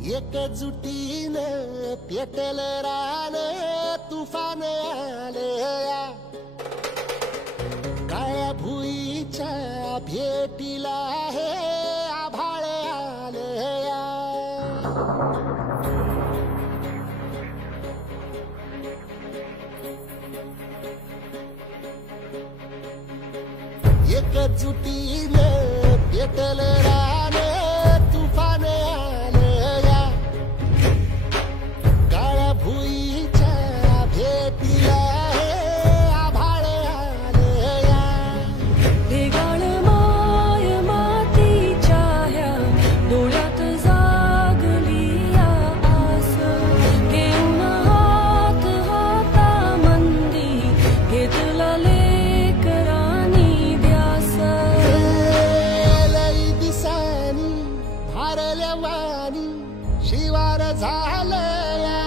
एकजुटीनं पेटल रान तुफान आलया काळ्या भुईच्या भेटीला हे आभाळ आलया एकजुटीनं पेटल रान तुफान आलया काळ्या भुईच्या भेटीला हे आभाळ आलया ढेगाळ माय मातीच्या ह्या डोळ्यात जागली आस घेऊन हात हातामंदी घेतला लेकरांनी ध्यास लई दिसानी भारल्या वाणी शिवार झालया